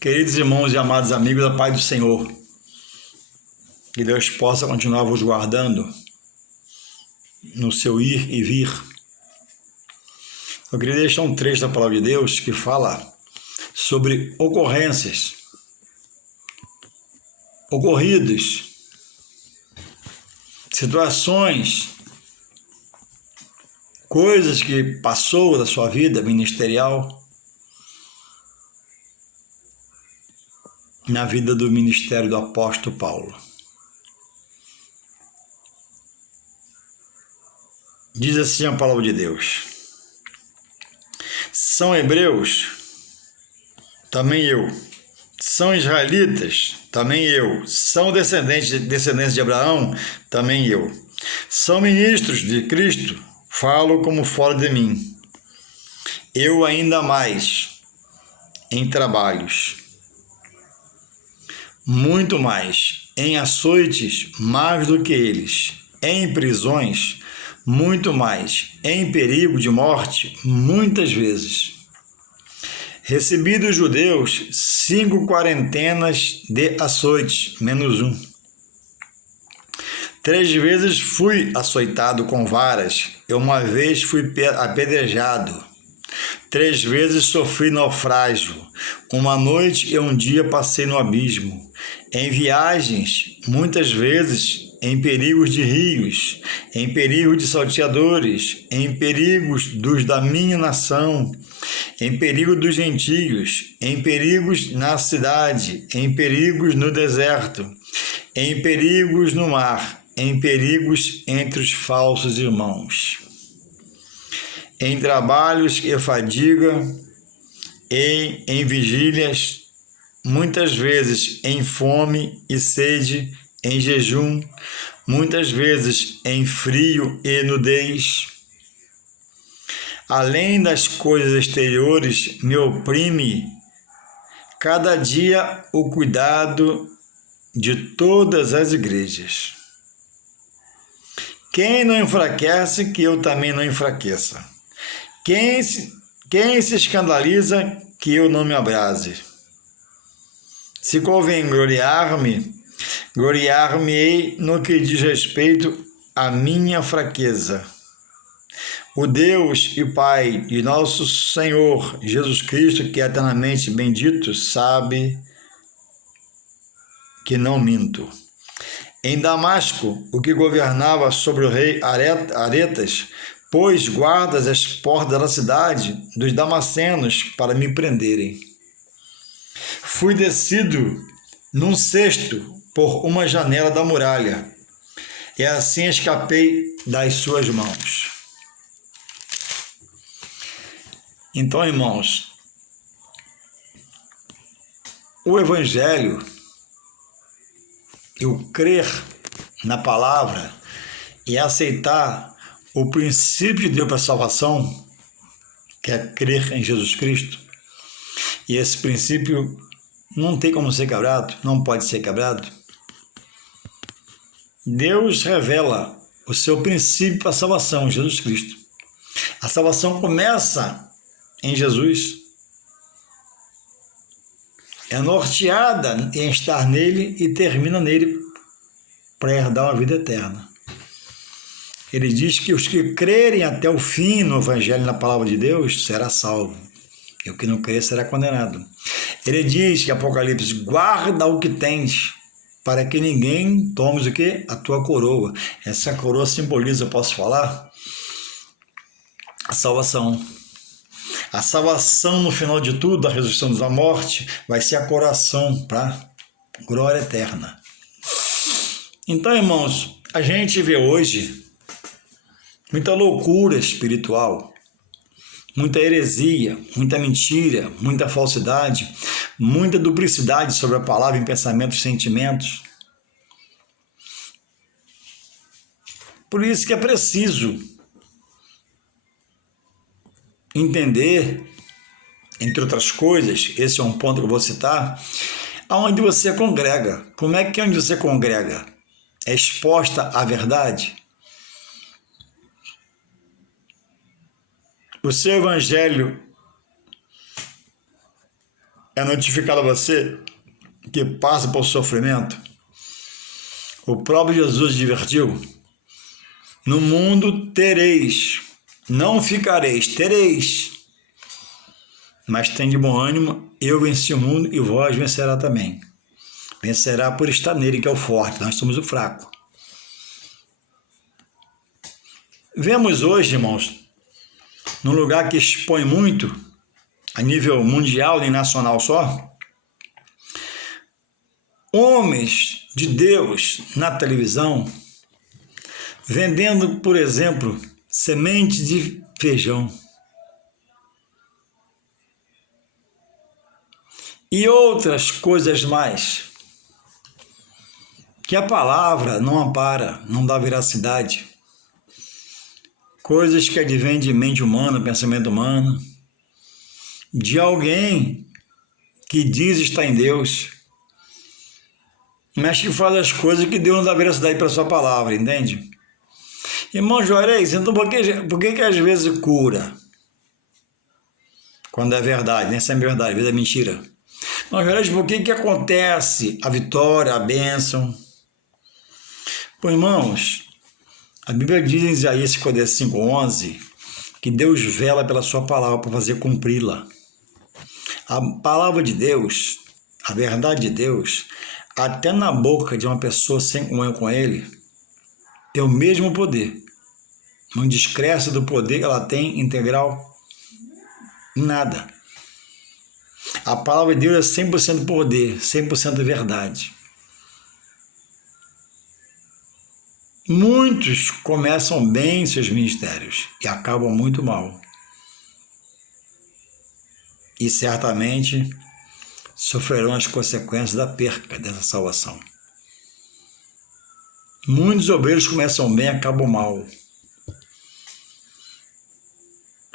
Queridos irmãos e amados amigos, a paz do Senhor, que Deus possa continuar vos guardando no seu ir e vir. Eu queria deixar um trecho da palavra de Deus que fala sobre ocorrências, ocorridos, situações, coisas que passou da sua vida ministerial, na vida do ministério do apóstolo Paulo. Diz assim a palavra de Deus: são hebreus, também eu. São israelitas, também eu. São descendentes de Abraão, também eu. São ministros de Cristo, falo como fora de mim. Eu ainda mais em trabalhos, muito mais, em açoites, mais do que eles, em prisões, muito mais, em perigo de morte, muitas vezes. Recebi dos judeus 5 quarentenas de açoites, menos um. 3 vezes fui açoitado com varas, e uma vez fui apedrejado. 3 vezes sofri naufrágio, uma noite e um dia passei no abismo. Em viagens, muitas vezes, em perigos de rios, em perigo de salteadores, em perigos dos da minha nação, em perigo dos gentios, em perigos na cidade, em perigos no deserto, em perigos no mar, em perigos entre os falsos irmãos, em trabalhos e fadiga, em vigílias, muitas vezes em fome e sede, em jejum, muitas vezes em frio e nudez. Além das coisas exteriores, me oprime cada dia o cuidado de todas as igrejas. Quem não enfraquece, que eu também não enfraqueça. Quem se escandaliza, que eu não me abrase. Se convém gloriar-me-ei no que diz respeito à minha fraqueza. O Deus e Pai de nosso Senhor Jesus Cristo, que é eternamente bendito, sabe que não minto. Em Damasco, o que governava sobre o rei Aretas, pôs guardas às portas da cidade dos damascenos para me prenderem. Fui descido num cesto por uma janela da muralha, e assim escapei das suas mãos. Então, irmãos, o Evangelho, eu crer na palavra e aceitar o princípio de Deus para a salvação, que é crer em Jesus Cristo, e esse princípio não tem como ser quebrado, não pode ser quebrado. Deus revela o seu princípio para a salvação em Jesus Cristo. A salvação começa em Jesus, é norteada em estar nele e termina nele para herdar uma vida eterna. Ele diz que os que crerem até o fim no Evangelho e na palavra de Deus será salvo, e o que não crer será condenado. Ele diz que Apocalipse, guarda o que tens, para que ninguém tome o quê? A tua coroa. Essa coroa simboliza, posso falar? A salvação. A salvação no final de tudo, a ressurreição da morte, vai ser a coração para glória eterna. Então, irmãos, a gente vê hoje muita loucura espiritual, muita heresia, muita mentira, muita falsidade, muita duplicidade sobre a palavra em pensamentos e sentimentos. Por isso que é preciso entender, entre outras coisas, esse é um ponto que eu vou citar, aonde você congrega. Como é que onde você congrega? É exposta à verdade? O seu evangelho é notificado a você que passa por sofrimento. O próprio Jesus advertiu: no mundo tereis, não ficareis, tereis. Mas tem de bom ânimo, eu venci o mundo e vós vencerá também. Vencerá por estar nele, que é o forte, nós somos o fraco. Vemos hoje, irmãos, num lugar que expõe muito, a nível mundial e nacional só, homens de Deus na televisão vendendo, por exemplo, sementes de feijão e outras coisas mais, que a palavra não ampara, não dá veracidade. Coisas que advêm de mente humana, pensamento humano, de alguém que diz estar em Deus, mas que faz as coisas que Deus não dá veracidade para a sua palavra, entende? Irmão Juarez, então por que às vezes cura? Quando é verdade, nem sempre é verdade, às vezes é mentira. Mas, Juarez, por que acontece a vitória, a bênção? Pô, irmãos, a Bíblia diz em Isaías 55:11 que Deus vela pela sua palavra para fazer cumpri-la. A palavra de Deus, a verdade de Deus, até na boca de uma pessoa sem comunhão com Ele, tem o mesmo poder. Não descresce do poder que ela tem integral, nada. A palavra de Deus é 100% poder, 100% verdade. Muitos começam bem seus ministérios e acabam muito mal. E certamente sofrerão as consequências da perca dessa salvação. Muitos obreiros começam bem e acabam mal.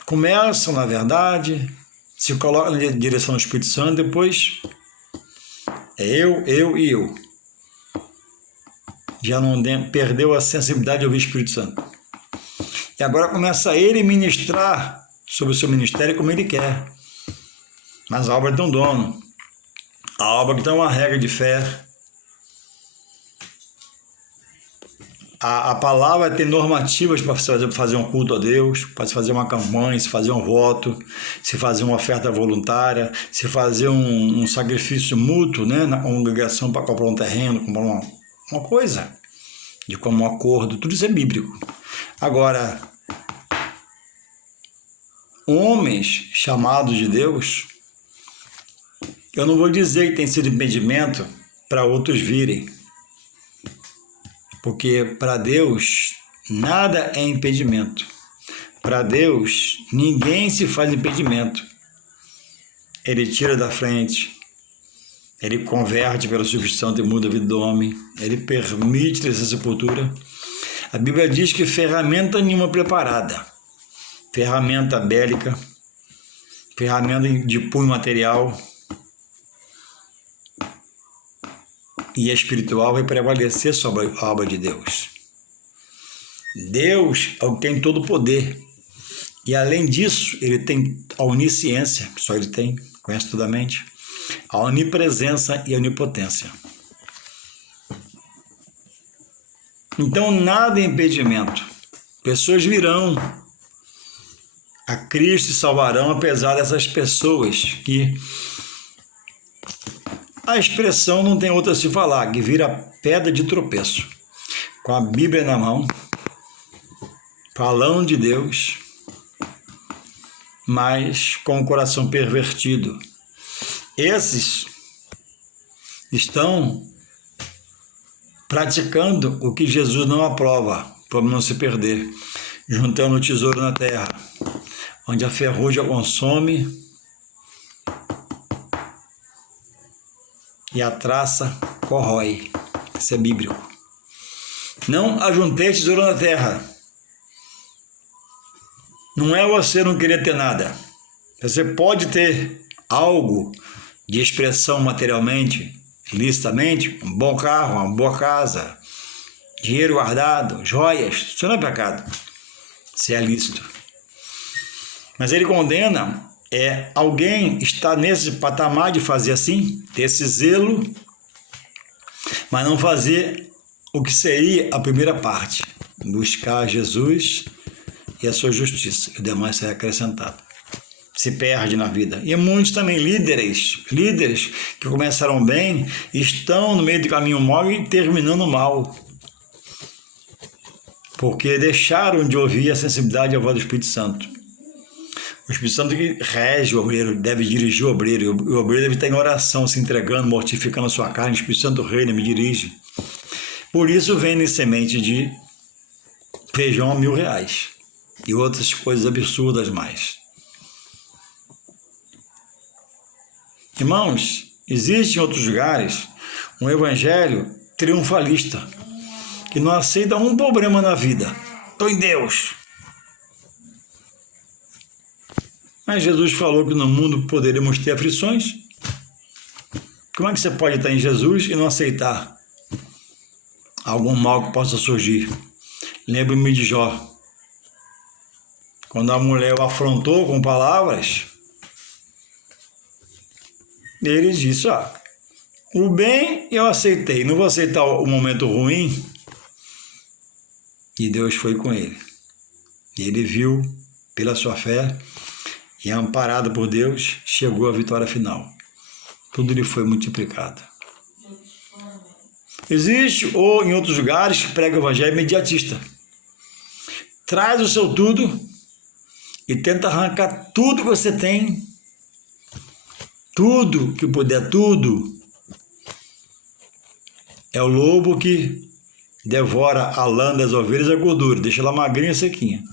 Começam, na verdade, se colocam na direção do Espírito Santo, depois é eu e eu. Já não perdeu a sensibilidade de ouvir o Espírito Santo. E agora começa ele ministrar sobre o seu ministério como ele quer. Mas a obra tem um dono. A obra que tem uma regra de fé. A palavra tem normativas para fazer um culto a Deus, para se fazer uma campanha, se fazer um voto, se fazer uma oferta voluntária, se fazer um sacrifício mútuo, né, na congregação para comprar um terreno, comprar uma coisa, de como um acordo, tudo isso é bíblico. Agora, homens chamados de Deus, eu não vou dizer que tem sido impedimento para outros virem, porque para Deus nada é impedimento. Para Deus ninguém se faz impedimento. Ele tira da frente, ele converte pela substituição e muda a vida do homem, ele permite essa sepultura. A Bíblia diz que ferramenta nenhuma preparada, ferramenta bélica, ferramenta de punho material e espiritual vai prevalecer sobre a obra de Deus. Deus é o que tem todo o poder. E além disso, ele tem a onisciência, só ele tem, conhece toda a mente, a onipresença e a onipotência. Então, nada é impedimento. Pessoas virão a Cristo e salvarão, apesar dessas pessoas que a expressão não tem outra a se falar, que vira pedra de tropeço. Com a Bíblia na mão, falando de Deus, mas com o coração pervertido. Esses estão praticando o que Jesus não aprova, para não se perder, juntando o tesouro na terra, onde a ferrugem consome e a traça corrói. Isso é bíblico. Não ajuntei tesouro na terra. Não é você não querer ter nada. Você pode ter algo de expressão materialmente, licitamente, um bom carro, uma boa casa, dinheiro guardado, joias. Isso não é pecado. Isso é lícito. Mas ele condena Alguém está nesse patamar de fazer assim, ter esse zelo, mas não fazer o que seria a primeira parte, buscar Jesus e a sua justiça, e o demais será acrescentado. Se perde na vida. E muitos também líderes que começaram bem, estão no meio do caminho mau e terminando mal, porque deixaram de ouvir a sensibilidade e a voz do Espírito Santo. O Espírito Santo que rege o obreiro, deve dirigir o obreiro, e o obreiro deve estar em oração, se entregando, mortificando a sua carne. O Espírito Santo reina, me dirige. Por isso vendem semente de feijão a R$1.000 e outras coisas absurdas mais. Irmãos, existe em outros lugares um evangelho triunfalista, que não aceita um problema na vida. Estou em Deus. Mas Jesus falou que no mundo poderíamos ter aflições. Como é que você pode estar em Jesus e não aceitar algum mal que possa surgir? Lembro-me de Jó. Quando a mulher o afrontou com palavras, ele disse, o bem eu aceitei, não vou aceitar o momento ruim. E Deus foi com ele. Ele viu, pela sua fé, e amparado por Deus, chegou à vitória final. Tudo lhe foi multiplicado. Existe, ou em outros lugares, que prega o evangelho imediatista. Traz o seu tudo e tenta arrancar tudo que você tem. Tudo que puder, tudo. É o lobo que devora a lã das ovelhas e a gordura, deixa ela magrinha e sequinha.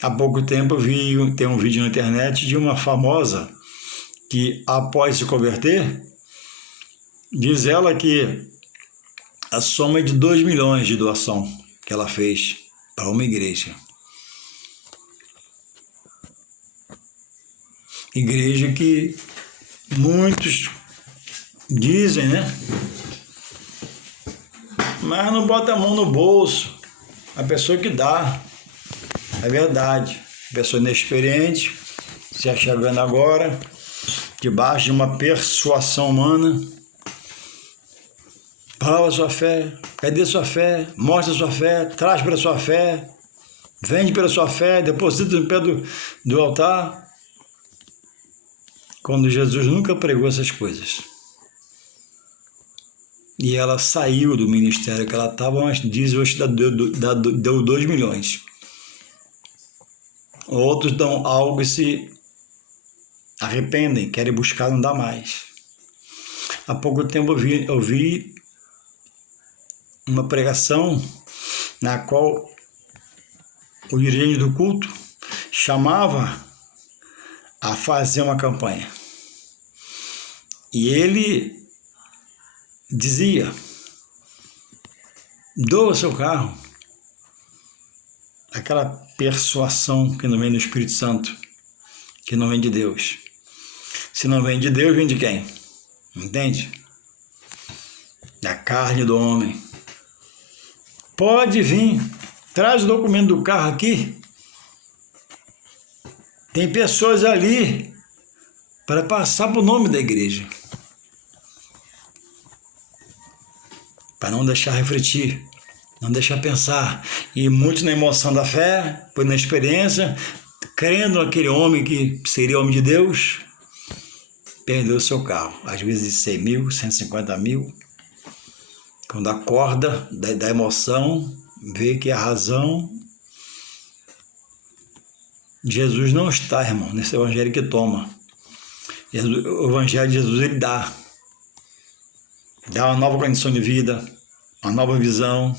Há pouco tempo tem um vídeo na internet de uma famosa que, após se converter, diz ela que a soma é de 2 milhões de doação que ela fez para uma igreja. Igreja que muitos dizem, né? Mas não bota a mão no bolso. A pessoa que dá. É verdade. A pessoa inexperiente, se achegando agora, debaixo de uma persuasão humana. Prova sua fé. Cadê sua fé? Mostra sua fé. Traz pela sua fé. Vende pela sua fé. Deposita no pé do altar. Quando Jesus nunca pregou essas coisas. E ela saiu do ministério que ela estava, mas diz hoje deu 2 milhões. Outros dão algo e se arrependem, querem buscar, não dá mais. Há pouco tempo eu vi uma pregação na qual o dirigente do culto chamava a fazer uma campanha. E ele dizia, doa seu carro. Aquela persuasão que não vem do Espírito Santo, que não vem de Deus. Se não vem de Deus, vem de quem? Entende? Da carne do homem. Pode vir, traz o documento do carro aqui. Tem pessoas ali para passar para o nome da igreja. Para não deixar refletir, não deixar pensar. E muitos na emoção da fé, por na experiência, crendo naquele homem que seria homem de Deus, perdeu o seu carro. Às vezes de 100 mil, 150 mil. Quando acorda da emoção, vê que a razão Jesus não está, irmão, nesse evangelho que toma. O evangelho de Jesus, ele dá uma nova condição de vida, uma nova visão,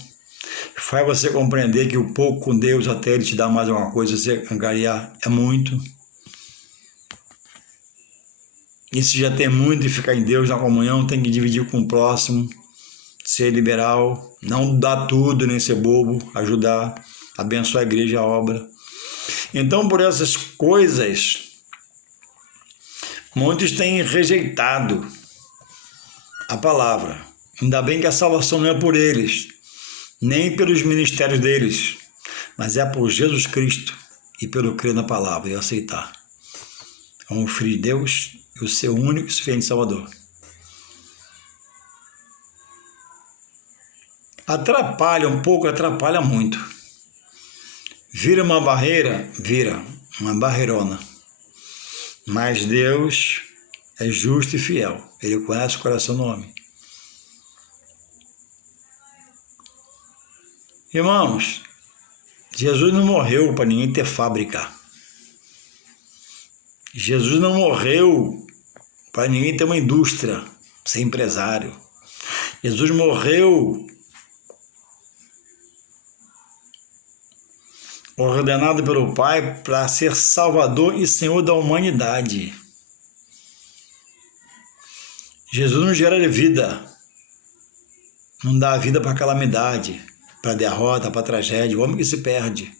faz você compreender que o pouco com Deus, até Ele te dar mais alguma coisa, você angariar, é muito. E se já tem muito e ficar em Deus, na comunhão, tem que dividir com o próximo, ser liberal, não dar tudo, nem ser bobo, ajudar, abençoar a igreja e a obra. Então, por essas coisas, muitos têm rejeitado a palavra. Ainda bem que a salvação não é por eles, nem pelos ministérios deles. mas é por Jesus Cristo e pelo crer na palavra e aceitar. É um Filho de Deus e o seu único e suficiente Salvador. Atrapalha um pouco, atrapalha muito. Vira uma barreira, vira uma barreirona. Mas Deus é justo e fiel. Ele conhece o coração do homem. Irmãos, Jesus não morreu para ninguém ter fábrica. Jesus não morreu para ninguém ter uma indústria, ser empresário. Jesus morreu ordenado pelo Pai para ser Salvador e Senhor da humanidade. Jesus não gera vida, não dá vida para calamidade, para derrota, para tragédia, o homem que se perde.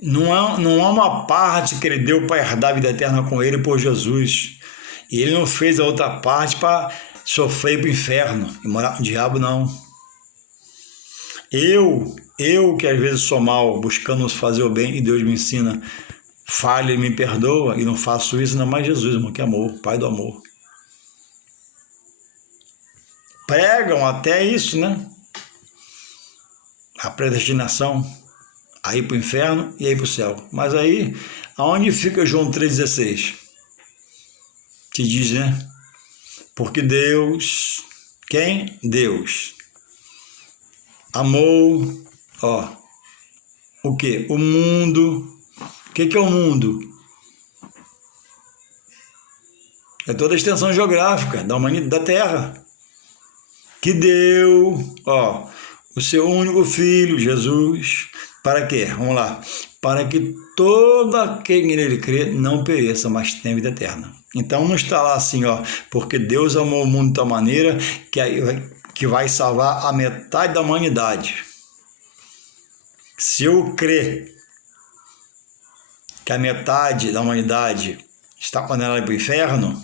Não há uma parte que ele deu para herdar a vida eterna com ele por Jesus. E ele não fez a outra parte para sofrer para o inferno e morar com o diabo, não. Eu que às vezes sou mal, buscando fazer o bem, e Deus me ensina, falha e me perdoa, e não faço isso, ainda mais Jesus, irmão, que é amor, Pai do amor. Pregam até isso, né? A predestinação, a ir para o inferno e a ir para o céu. Mas aí, aonde fica João 3,16? Que diz, né? Porque Deus, quem? Deus amou, o quê? O mundo. O que é o mundo? É toda a extensão geográfica da humanidade, da Terra. Que deu, o seu único Filho, Jesus, para quê? Vamos lá. Para que todo aquele que nele crê não pereça, mas tenha vida eterna. Então não está lá assim, porque Deus amou o mundo de tal maneira que vai salvar a metade da humanidade. Se eu crer que a metade da humanidade está condenada para o inferno,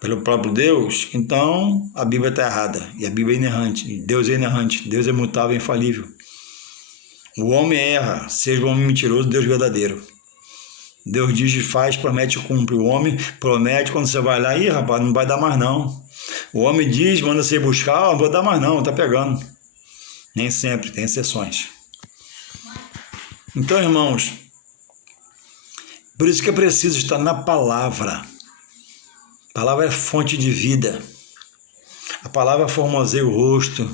pelo próprio Deus, então a Bíblia está errada. E a Bíblia é inerrante. Deus é inerrante. Deus é imutável e infalível. O homem erra, seja o homem mentiroso, Deus verdadeiro. Deus diz, faz, promete e cumpre. O homem promete, quando você vai lá, rapaz, não vai dar mais não. O homem diz, manda você buscar, não vou dar mais não, tá pegando. Nem sempre, tem exceções. Então, irmãos, por isso que é preciso estar na palavra. A palavra é fonte de vida. A palavra formoseia o rosto.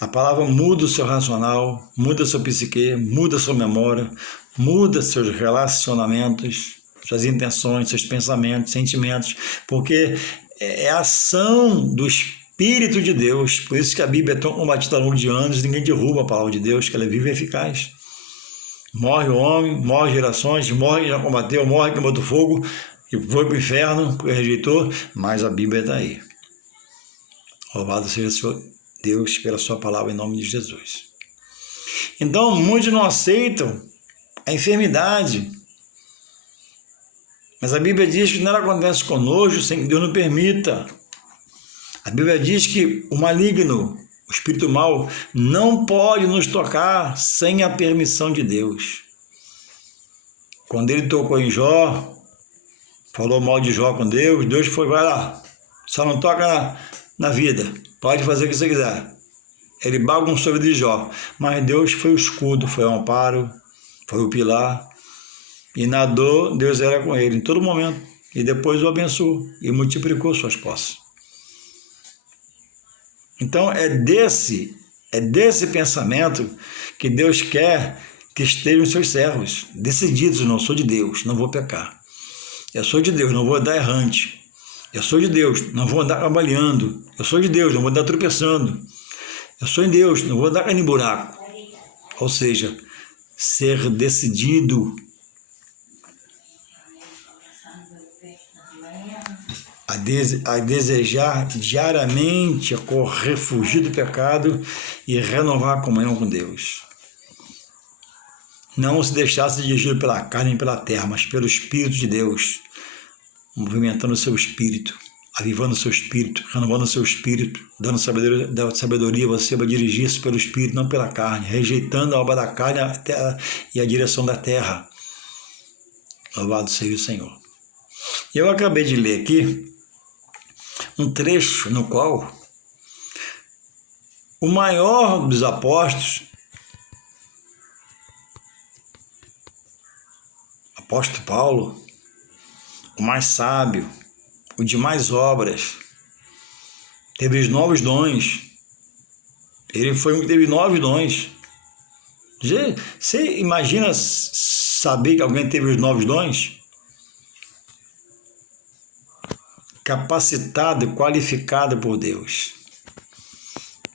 A palavra muda o seu racional, muda a sua psique, muda a sua memória, muda seus relacionamentos, suas intenções, seus pensamentos, sentimentos, porque é a ação do Espírito de Deus. Por isso que a Bíblia é tão combatida ao longo de anos, ninguém derruba a palavra de Deus, que ela é viva e eficaz. Morre o homem, morre gerações, morre quem já combateu, morre quem botou fogo, e foi para o inferno, porque rejeitou, mas a Bíblia está aí. Louvado seja o Senhor Deus pela sua palavra em nome de Jesus. Então, muitos não aceitam a enfermidade. Mas a Bíblia diz que nada acontece conosco sem que Deus não permita. A Bíblia diz que o maligno, o espírito mau, não pode nos tocar sem a permissão de Deus. Quando ele tocou em Jó, falou mal de Jó com Deus, Deus foi, vai lá, só não toca na vida, pode fazer o que você quiser. Ele bagunçou a vida de Jó, mas Deus foi o escudo, foi o amparo, foi o pilar, e na dor Deus era com ele em todo momento, e depois o abençoou e multiplicou suas posses. Então é desse pensamento que Deus quer que estejam os seus servos, decididos, não sou de Deus, não vou pecar. Eu sou de Deus, não vou andar errante. Eu sou de Deus, não vou andar trabalhando. Eu sou de Deus, não vou andar tropeçando. Eu sou de Deus, não vou andar caindo em buraco. Ou seja, ser decidido a desejar diariamente, a correr, fugir do pecado e renovar a comunhão com Deus. Não se deixasse dirigir pela carne e pela terra, mas pelo Espírito de Deus, movimentando o seu espírito. avivando o seu espírito, renovando o seu espírito, dando sabedoria a você para dirigir-se pelo espírito, não pela carne, rejeitando a obra da carne e a direção da terra. Louvado seja o Senhor. Eu acabei de ler aqui um trecho no qual o maior dos apóstolos, apóstolo Paulo, o mais sábio, o de mais obras, teve os novos dons. Ele foi um que teve 9 dons. Você imagina saber que alguém teve os 9 dons? Capacitado e qualificado por Deus.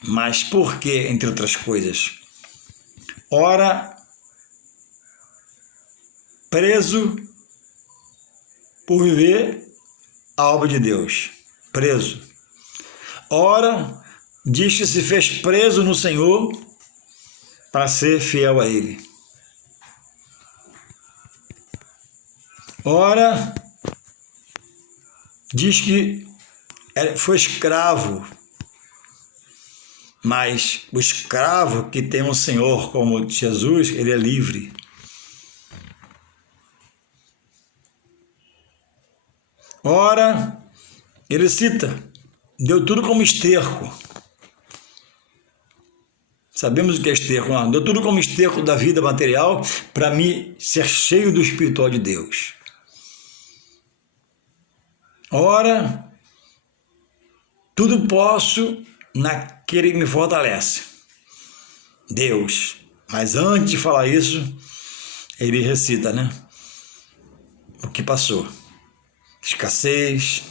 Mas por quê, entre outras coisas? Ora, preso por viver a obra de Deus. Preso. Ora, diz que se fez preso no Senhor para ser fiel a Ele. Ora, diz que foi escravo, mas o escravo que tem um Senhor como Jesus, ele é livre. Ora, ele cita, deu tudo como esterco. Sabemos o que é esterco, não? Deu tudo como esterco da vida material para me ser cheio do espiritual de Deus. Ora, tudo posso naquele que me fortalece. Deus. Mas antes de falar isso, ele recita, né? O que passou. Escassez,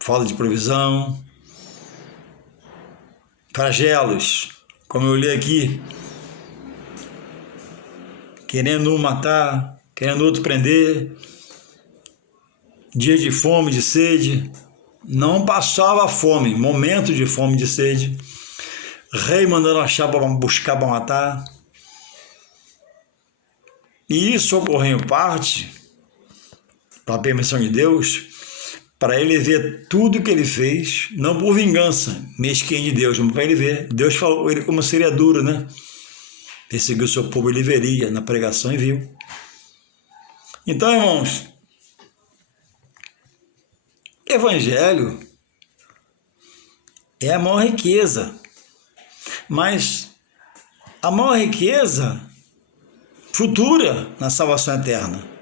falta de provisão, flagelos, como eu li aqui, querendo um matar, querendo outro prender, dia de fome, de sede, não passava fome, momento de fome, de sede, rei mandando achar para buscar para matar, e isso ocorreu em parte, para a permissão de Deus, para ele ver tudo que ele fez, não por vingança mesquinha de Deus, mas para ele ver. Deus falou ele como seria duro, né? Perseguiu o seu povo, ele veria na pregação e viu. Então, irmãos, Evangelho é a maior riqueza, mas a maior riqueza futura na salvação eterna.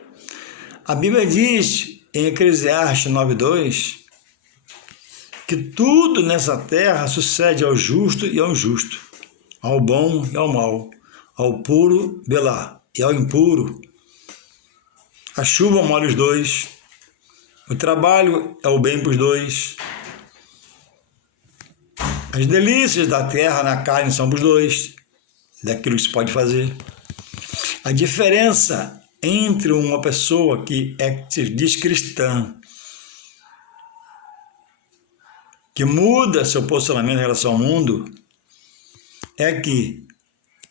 A Bíblia diz em Eclesiastes 9:2 que tudo nessa terra sucede ao justo e ao injusto, ao bom e ao mal, ao puro, belá, e ao impuro. A chuva molha os dois, o trabalho é o bem para os dois, as delícias da terra na carne são para os dois, daquilo que se pode fazer. A diferença entre uma pessoa que se diz cristã, que muda seu posicionamento em relação ao mundo, é que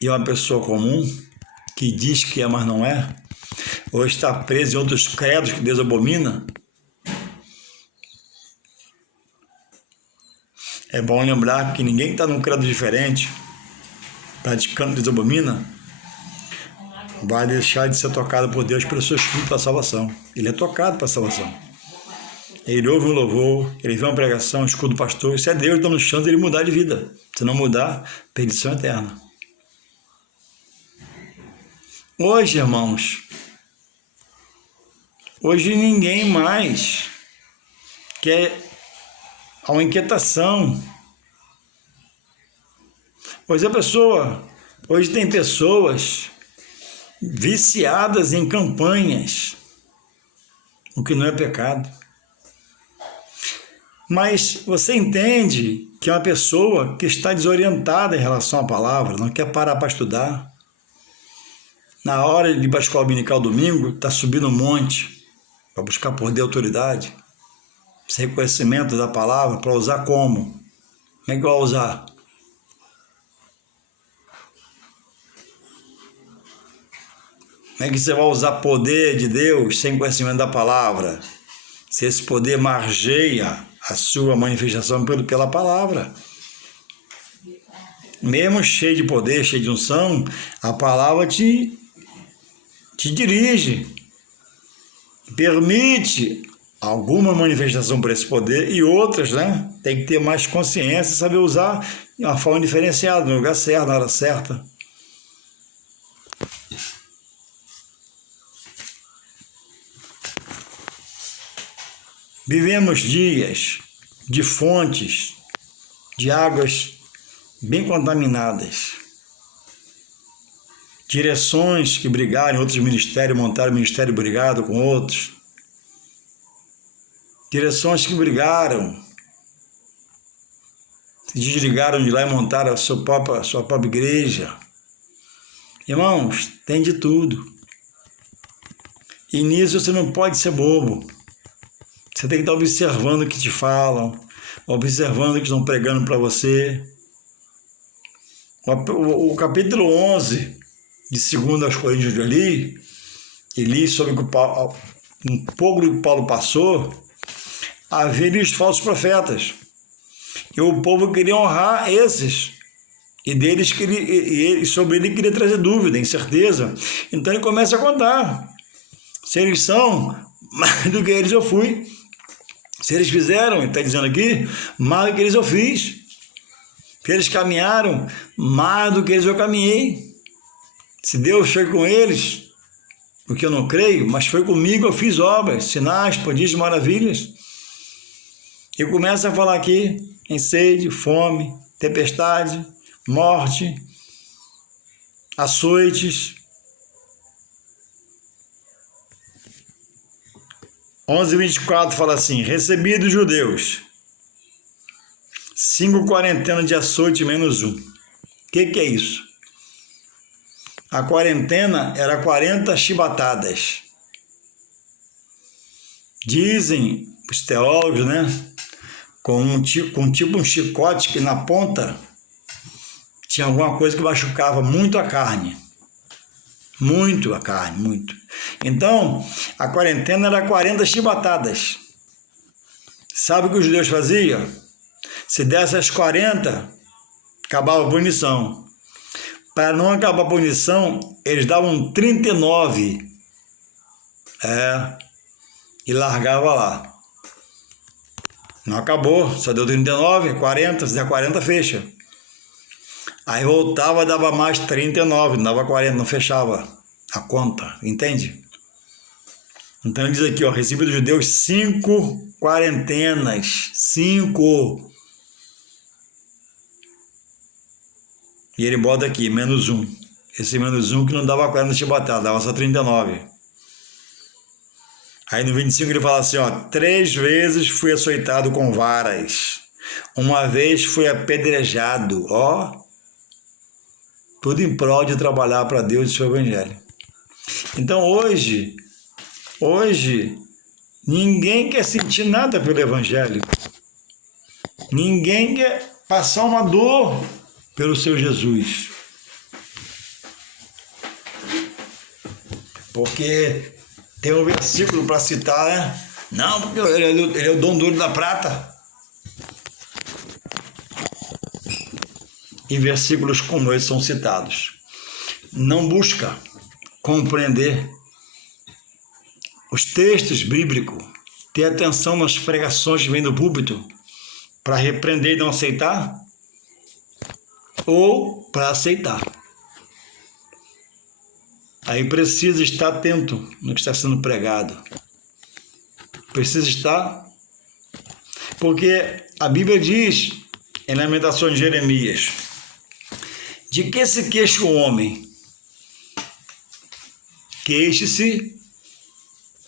é uma pessoa comum, que diz que é, mas não é, ou está preso em outros credos que Deus abomina. É bom lembrar que ninguém está num credo diferente, praticando Deus abomina, vai deixar de ser tocado por Deus pelo seu espírito para a salvação. Ele é tocado para a salvação. Ele ouve um louvor, ele vê uma pregação, escuta o pastor. Isso é Deus dando chance de ele mudar de vida. Se não mudar, perdição eterna. Hoje, irmãos, hoje ninguém mais quer uma inquietação. Hoje tem pessoas viciadas em campanhas, o que não é pecado. Mas você entende que é uma pessoa que está desorientada em relação à palavra, não quer parar para estudar. Na hora de ir para a escola dominical domingo, está subindo um monte para buscar poder e autoridade, esse reconhecimento da palavra, para usar como? Como é que vai usar? Como é que você vai usar poder de Deus sem conhecimento da palavra? Se esse poder margeia a sua manifestação pela palavra. Mesmo cheio de poder, cheio de unção, a palavra te dirige, permite alguma manifestação por esse poder e outras, né? Tem que ter mais consciência e saber usar de uma forma diferenciada, no lugar certo, na hora certa. Vivemos dias de fontes, de águas bem contaminadas, direções que brigaram, outros ministérios montaram ministério brigado com outros, direções que brigaram, se desligaram de lá e montaram a sua própria igreja. Irmãos, tem de tudo. E nisso você não pode ser bobo. Você tem que estar observando o que te falam, observando o que estão pregando para você. O capítulo 11 de 2 Coríntios eu li sobre um pouco do que Paulo passou. Havia os falsos profetas. E o povo queria honrar esses. E sobre ele queria trazer dúvida, incerteza. Então ele começa a contar. Se eles são, mais do que eles eu fui. Se eles fizeram, ele está dizendo aqui, mais do que eles eu fiz. Se eles caminharam, mais do que eles eu caminhei. Se Deus foi com eles, porque eu não creio, mas foi comigo, eu fiz obras, sinais, prodígios, maravilhas. E começa a falar aqui em sede, fome, tempestade, morte, açoites. 11:24 fala assim: recebi dos judeus 5 quarentenas de açoite menos 1. O que é isso? A quarentena era 40 chibatadas. Dizem os teólogos, né? Com tipo um chicote que na ponta tinha alguma coisa que machucava muito a carne. Muito a carne, muito. Então, a quarentena era 40 chibatadas. Sabe o que os judeus faziam? Se desse as 40, acabava a punição. Para não acabar a punição, eles davam 39. E largava lá. Não acabou, só deu 39, 40, se der 40, fecha. Aí voltava, dava mais 39, não dava 40, não fechava a conta, entende? Então ele diz aqui, ó, recebi dos judeus 5 quarentenas, 5. E ele bota aqui, menos 1. Esse menos 1 que não dava 40 chibatadas, dava só 39. Aí no 25 ele fala assim, ó, 3 vezes fui açoitado com varas, uma vez fui apedrejado, ó, tudo em prol de trabalhar para Deus e seu evangelho. Então hoje, ninguém quer sentir nada pelo evangelho, ninguém quer passar uma dor pelo seu Jesus, porque tem um versículo para citar, né? Não, porque ele é o dono do ouro da prata. E versículos como esses são citados. Não busca compreender os textos bíblicos, ter atenção nas pregações que vêm do púlpito para repreender e não aceitar, ou para aceitar. Aí precisa estar atento no que está sendo pregado. Precisa estar, porque a Bíblia diz, em Lamentações de Jeremias, de que se queixa o homem? Queixe-se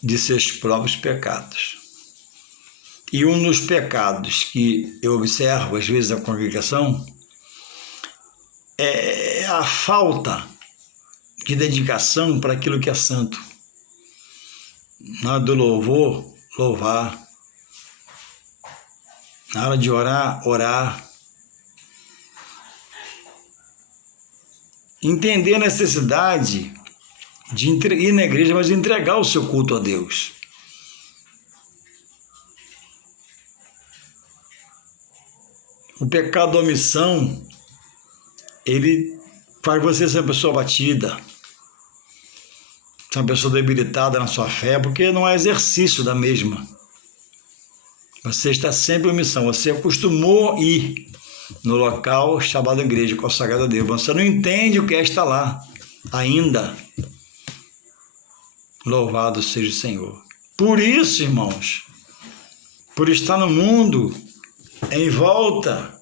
de seus próprios pecados. E um dos pecados que eu observo, às vezes, na congregação, é a falta de dedicação para aquilo que é santo. Na hora do louvor, louvar. Na hora de orar, orar. Entender a necessidade de ir na igreja, mas entregar o seu culto a Deus. O pecado da omissão, ele faz você ser uma pessoa abatida, ser uma pessoa debilitada na sua fé, porque não há exercício da mesma. Você está sempre em omissão, você acostumou ir no local chamado igreja, consagrado a Deus. Você não entende o que é estar lá ainda. Louvado seja o Senhor. Por isso, irmãos, por estar no mundo em volta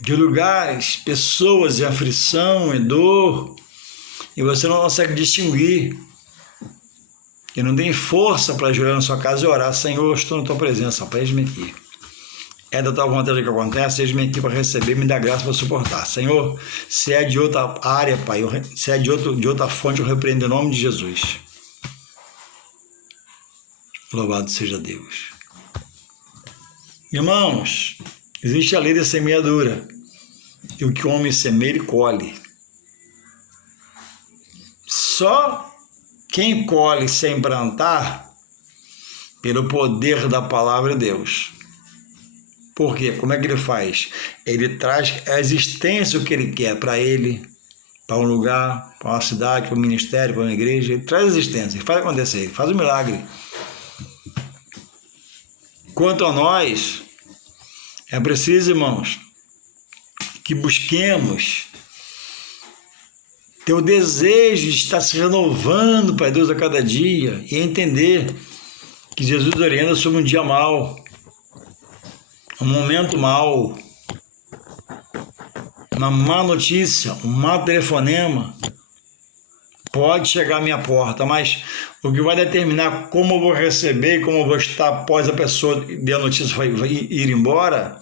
de lugares, pessoas em aflição, em dor, e você não consegue distinguir, e não tem força para ajoelhar na sua casa e orar: Senhor, eu estou na tua presença, eis-me aqui. É da tua vontade que acontece, eis-me aqui para receber, me dá graça para suportar. Senhor, se é de outra área, Pai, se é de outra fonte, eu repreendo em nome de Jesus. Louvado seja Deus. Irmãos, existe a lei da semeadura, e o que o homem semeia, ele colhe. Só quem colhe sem plantar, pelo poder da palavra de Deus. Por quê? Como é que ele faz? Ele traz a existência o que ele quer para ele, para um lugar, para uma cidade, para um ministério, para uma igreja. Ele traz a existência, ele faz acontecer, ele faz um milagre. Quanto a nós, é preciso, irmãos, que busquemos ter o desejo de estar se renovando para Deus a cada dia e entender que Jesus orienta sobre um dia mau, um momento mau, uma má notícia, um mau telefonema pode chegar à minha porta, mas o que vai determinar como eu vou receber, como eu vou estar após a pessoa e a notícia vai ir embora,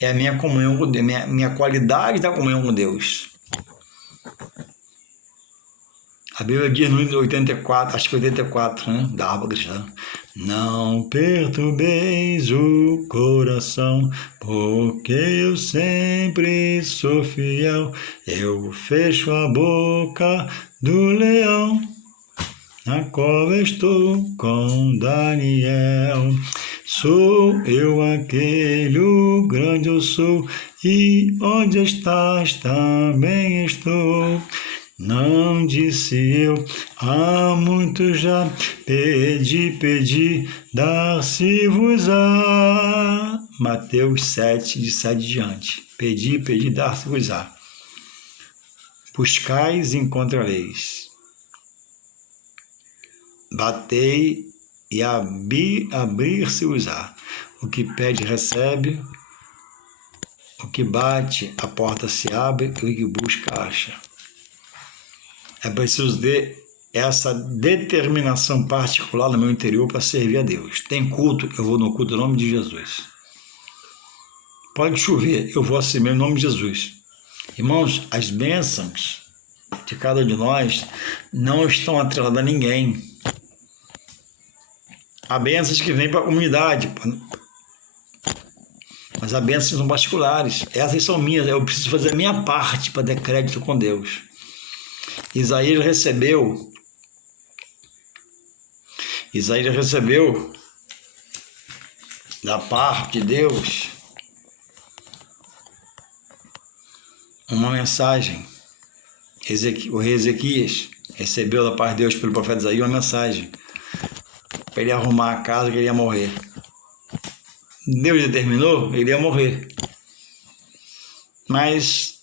é a minha comunhão com Deus, minha qualidade da comunhão com Deus. A Bíblia diz no 84, acho que 84, né, da árvore cristã: não perturbeis o coração, porque eu sempre sou fiel. Eu fecho a boca do leão, na cova estou com Daniel. Sou eu aquele, o grande eu sou, e onde estás também estou. Não disse eu, há muito já, pedi, dar-se-vos-á. Mateus 7, de 7 diante. Pedi, dar-se-vos-á. Buscais e encontrareis. Batei e abrir-se-vos-á. O que pede, recebe. O que bate, a porta se abre. O que busca, acha. É preciso ter essa determinação particular no meu interior para servir a Deus. Tem culto, eu vou no culto em nome de Jesus. Pode chover, eu vou assim mesmo em nome de Jesus. Irmãos, as bênçãos de cada um de nós não estão atreladas a ninguém. Há bênçãos que vêm para a comunidade, mas há bênçãos são particulares. Essas são minhas, eu preciso fazer a minha parte para ter crédito com Deus. Isaías recebeu da parte de Deus uma mensagem. O rei Ezequias recebeu da parte de Deus pelo profeta Isaías uma mensagem para ele arrumar a casa, que ele ia morrer. Deus determinou, ele ia morrer. Mas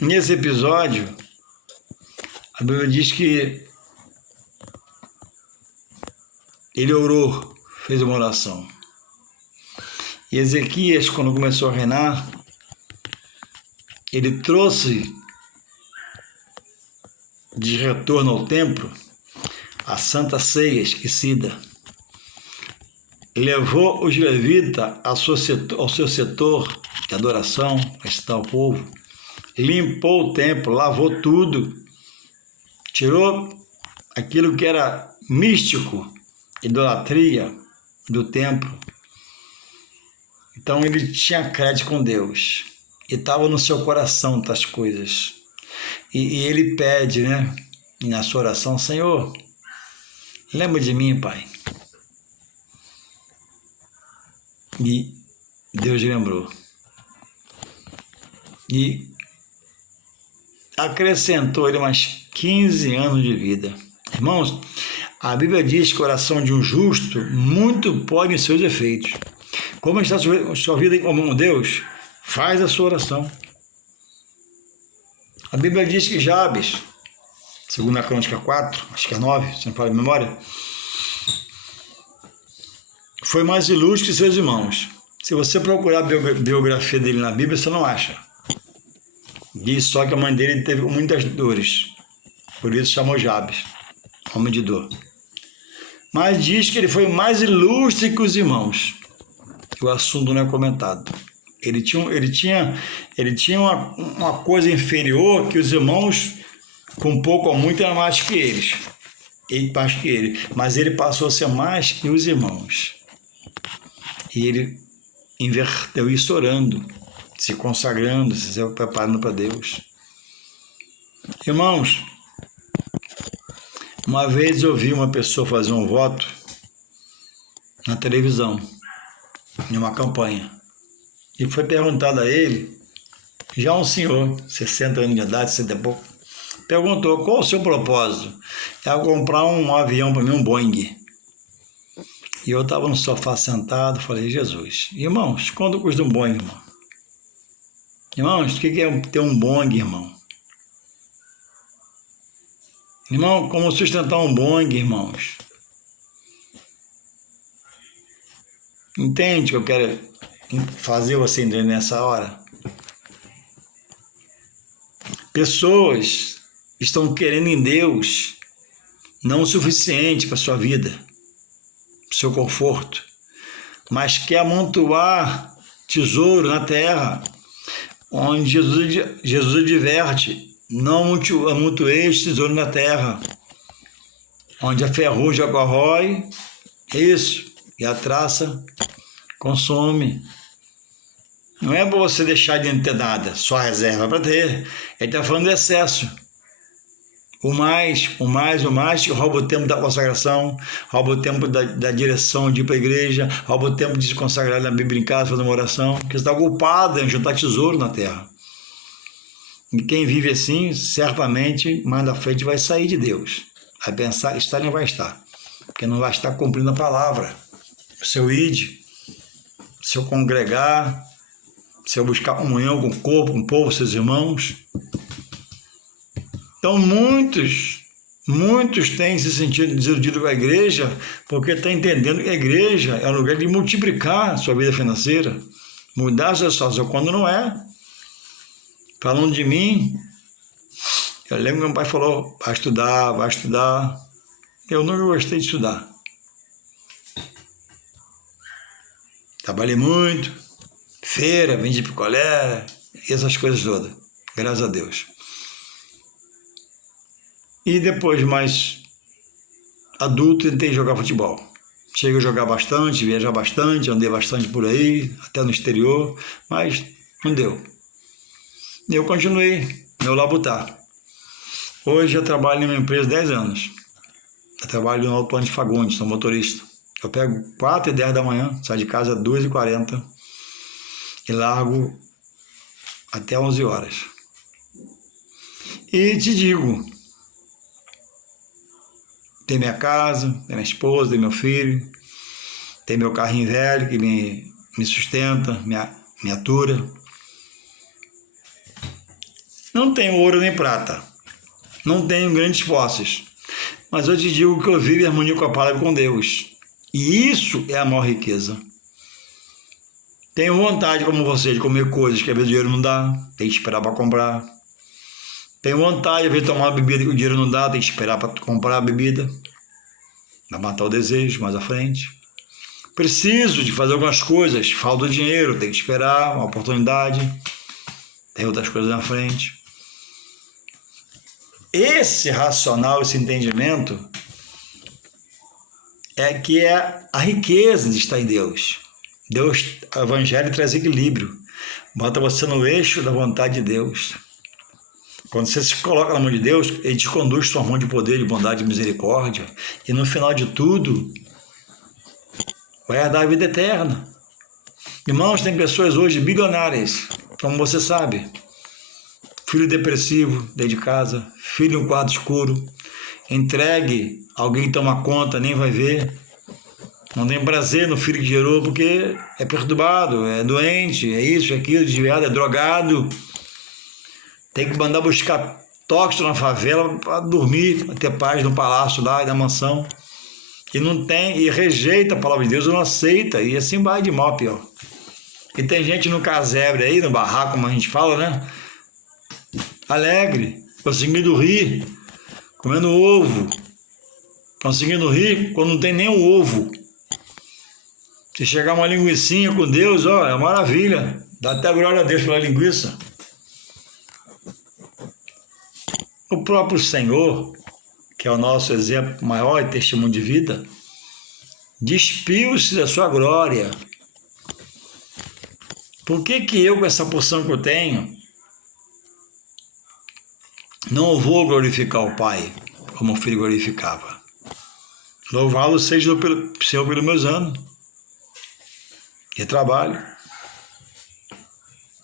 nesse episódio a Bíblia diz que ele orou, fez uma oração. E Ezequias, quando começou a reinar, ele trouxe de retorno ao templo a Santa Ceia esquecida. Levou os levitas ao seu setor de adoração, para citar o povo, limpou o templo, lavou tudo, tirou aquilo que era místico, idolatria do templo. Então ele tinha crédito com Deus e estava no seu coração das coisas. E ele pede, né, na sua oração: Senhor, lembra de mim, Pai. E Deus lembrou. E acrescentou ele mais 15 anos de vida. Irmãos, a Bíblia diz que a oração de um justo muito pode em seus efeitos. Como está a sua vida em comum com Deus? Faz a sua oração. A Bíblia diz que Jabes, segundo a Crônica 4, acho que é 9, se não falo de memória, foi mais ilustre que seus irmãos. Se você procurar a biografia dele na Bíblia, você não acha. Diz só que a mãe dele teve muitas dores, por isso chamou Jabes, homem de dor. Mas diz que ele foi mais ilustre que os irmãos. O assunto não é comentado. Ele tinha uma coisa inferior que os irmãos, com pouco ou muito, eram mais que eles. Mais que ele. Mas ele passou a ser mais que os irmãos. E ele inverteu isso orando, se consagrando, se preparando para Deus. Irmãos, uma vez eu vi uma pessoa fazer um voto na televisão, em uma campanha, e foi perguntado a ele, já um senhor, 60 anos de idade, 60 e pouco, perguntou: qual o seu propósito? É comprar um avião para mim, um Boeing. E eu estava no sofá sentado, falei: Jesus, irmãos, quanto custa um Boeing, irmão? Irmãos, o que é ter um Boeing, irmão? Irmão, como sustentar um Boeing, irmãos? Entende o que eu quero fazer você entender nessa hora? Pessoas estão querendo em Deus não o suficiente para a sua vida, para o seu conforto, mas quer amontoar tesouro na terra, onde Jesus adverte: não amontoeis tesouro na terra, onde a ferrugem corrói, isso, e a traça consome. Não é para você deixar de não ter nada, só reserva para ter. Ele está falando do excesso. O mais, que rouba o tempo da consagração, rouba o tempo da direção de ir para a igreja, rouba o tempo de se consagrar na Bíblia em casa, fazer uma oração, porque você está ocupado em juntar tesouro na terra. E quem vive assim, certamente, mais na frente vai sair de Deus. Vai pensar, estar nem vai estar, porque não vai estar cumprindo a palavra. O seu ide, o seu congregar, o seu buscar comunhão com o corpo, com o povo, seus irmãos. Então, muitos têm se sentido desiludidos com a igreja porque estão entendendo que a igreja é um lugar de multiplicar a sua vida financeira, mudar a sua situação, quando não é. Falando de mim, eu lembro que meu pai falou: vai estudar. Eu nunca gostei de estudar. Trabalhei muito, feira, vendi picolé, essas coisas todas, graças a Deus. E depois, mais adulto, tentei jogar futebol. Cheguei a jogar bastante, viajar bastante, andei bastante por aí, até no exterior, mas não deu. E eu continuei meu labutar. Hoje eu trabalho em uma empresa 10 anos. Eu trabalho no Alto Plano de Fagundes, sou motorista. Eu pego 4h10 da manhã, saio de casa às 2h40 e largo até 11 horas. E te digo, tem minha casa, tem minha esposa, tem meu filho, tem meu carrinho velho que me sustenta, me atura. Não tenho ouro nem prata, não tenho grandes posses, mas eu te digo que eu vivo em harmonia com a palavra e com Deus. E isso é a maior riqueza. Tenho vontade, como você, de comer coisas que às vezes o dinheiro não dá, tem que esperar para comprar. Tenho vontade, às vezes, de tomar uma bebida que o dinheiro não dá, tem que esperar para comprar a bebida. Vai matar o desejo mais à frente. Preciso de fazer algumas coisas, falta dinheiro, tem que esperar uma oportunidade. Tem outras coisas na frente. Esse racional, esse entendimento é que é a riqueza de estar em Deus. Deus, o Evangelho traz equilíbrio, bota você no eixo da vontade de Deus. Quando você se coloca na mão de Deus, Ele te conduz sua mão de poder, de bondade, de misericórdia, e no final de tudo, vai dar a vida eterna. Irmãos, tem pessoas hoje bilionárias, como você sabe. Filho depressivo dentro de casa, filho em um quarto escuro, entregue, alguém toma conta, nem vai ver. Não tem prazer no filho que gerou porque é perturbado, é doente, é isso, é aquilo, desviado, é drogado. Tem que mandar buscar tóxico na favela para dormir, para ter paz no palácio lá e na mansão. E não tem, e rejeita a palavra de Deus, não aceita, e assim vai de mal a pior. E tem gente no casebre aí, no barraco, como a gente fala, né? Alegre, conseguindo rir, comendo ovo, conseguindo rir quando não tem nem o ovo. Se chegar uma linguicinha com Deus, ó, é maravilha, dá até glória a Deus pela linguiça. O próprio Senhor, que é o nosso exemplo maior e testemunho de vida, despiu-se da sua glória. Por que eu, com essa porção que eu tenho, não vou glorificar o Pai, como o Filho glorificava? Louvado seja o Senhor pelos meus anos de trabalho.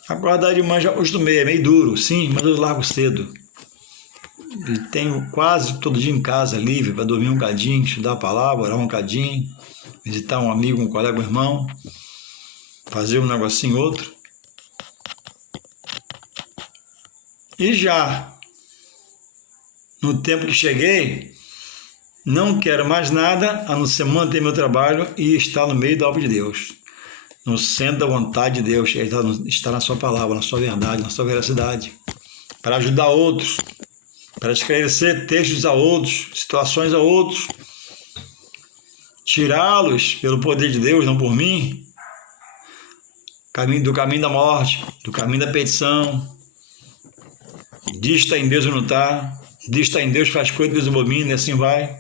Acordar de manhã já acostumei, é meio duro, sim, mas eu largo cedo. E tenho quase todo dia em casa livre para dormir um cadinho, estudar a palavra, orar um cadinho, visitar um amigo, um colega, um irmão, fazer um negocinho outro. E já, no tempo que cheguei, não quero mais nada a não ser manter meu trabalho e estar no meio da obra de Deus, no centro da vontade de Deus, estar na sua palavra, na sua verdade, na sua veracidade, para ajudar outros, para esclarecer textos a outros, situações a outros, tirá-los pelo poder de Deus, não por mim, do caminho da morte, do caminho da perdição. Diz que está em Deus ou não está, diz que está em Deus, faz coisa que Deus abomina, e assim vai.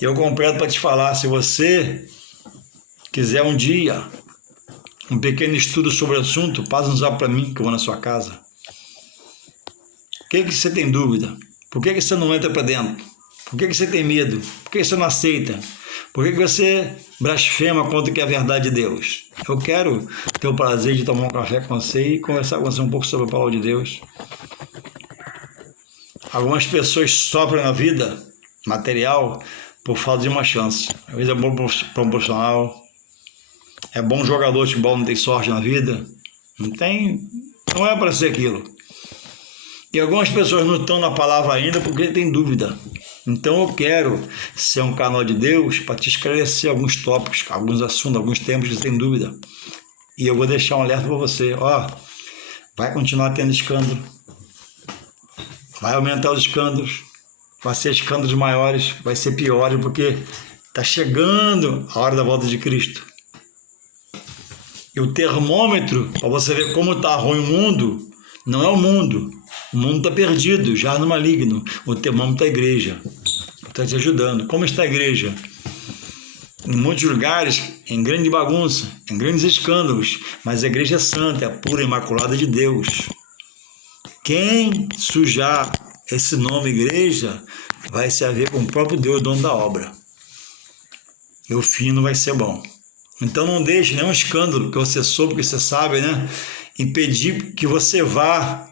E eu completo para te falar, se você quiser um dia, um pequeno estudo sobre o assunto, passa um zap para mim, que eu vou na sua casa. O que você tem dúvida? Por que você não entra para dentro? Por que você tem medo? Por que você não aceita? Por que você blasfema contra o que é a verdade de Deus? Eu quero ter o prazer de tomar um café com você e conversar com você um pouco sobre a palavra de Deus. Algumas pessoas sofrem na vida material por falta de uma chance. Às vezes é bom para um profissional, é bom jogador de futebol, não tem sorte na vida. Não é para ser aquilo. E algumas pessoas não estão na palavra ainda porque tem dúvida. Então eu quero ser um canal de Deus para te esclarecer alguns tópicos, alguns assuntos, alguns temas que você tem dúvida. E eu vou deixar um alerta para você. Ó, vai continuar tendo escândalo. Vai aumentar os escândalos. Vai ser escândalos maiores, vai ser piores, porque está chegando a hora da volta de Cristo. E o termômetro, para você ver como está ruim o mundo, não é o mundo. O mundo está perdido, já no maligno. O termômetro é a igreja. Está te ajudando. Como está a igreja? Em muitos lugares, em grande bagunça, em grandes escândalos. Mas a igreja é santa, é a pura, imaculada de Deus. Quem sujar esse nome igreja vai se haver com o próprio Deus, dono da obra. E o fim não vai ser bom. Então não deixe nenhum escândalo que você soube, que você sabe, né? Impedir que você vá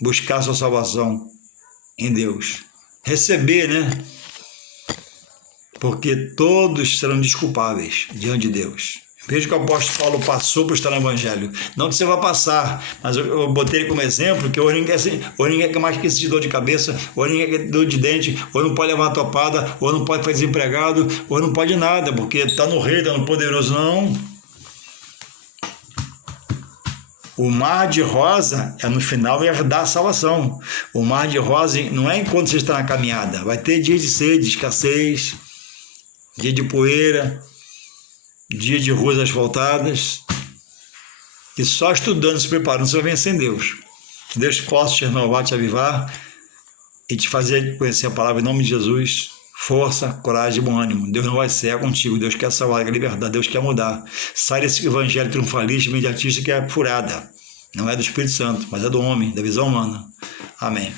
buscar a sua salvação em Deus. Receber, né? Porque todos serão desculpáveis diante de Deus. Veja que o apóstolo Paulo passou por estar no Evangelho. Não que você vá passar, mas eu botei ele como exemplo, que hoje ninguém quer mais que esse dor de cabeça, ou ninguém quer dor de dente, ou não pode levar uma topada, ou não pode fazer desempregado, ou não pode nada, porque está no rei, está no poderoso, não. O mar de rosa é no final herdar a salvação. O mar de rosa não é enquanto você está na caminhada. Vai ter dias de sede, de escassez, dia de poeira, dia de ruas asfaltadas. E só estudando, se preparando, você vai vencer em Deus. Que Deus possa te renovar, te avivar e te fazer conhecer a palavra em nome de Jesus. Força, coragem e bom ânimo. Deus não vai ser contigo. Deus quer salvar, quer libertar. Deus quer mudar. Sai desse evangelho triunfalista, imediatista que é furada. Não é do Espírito Santo, mas é do homem, da visão humana. Amém.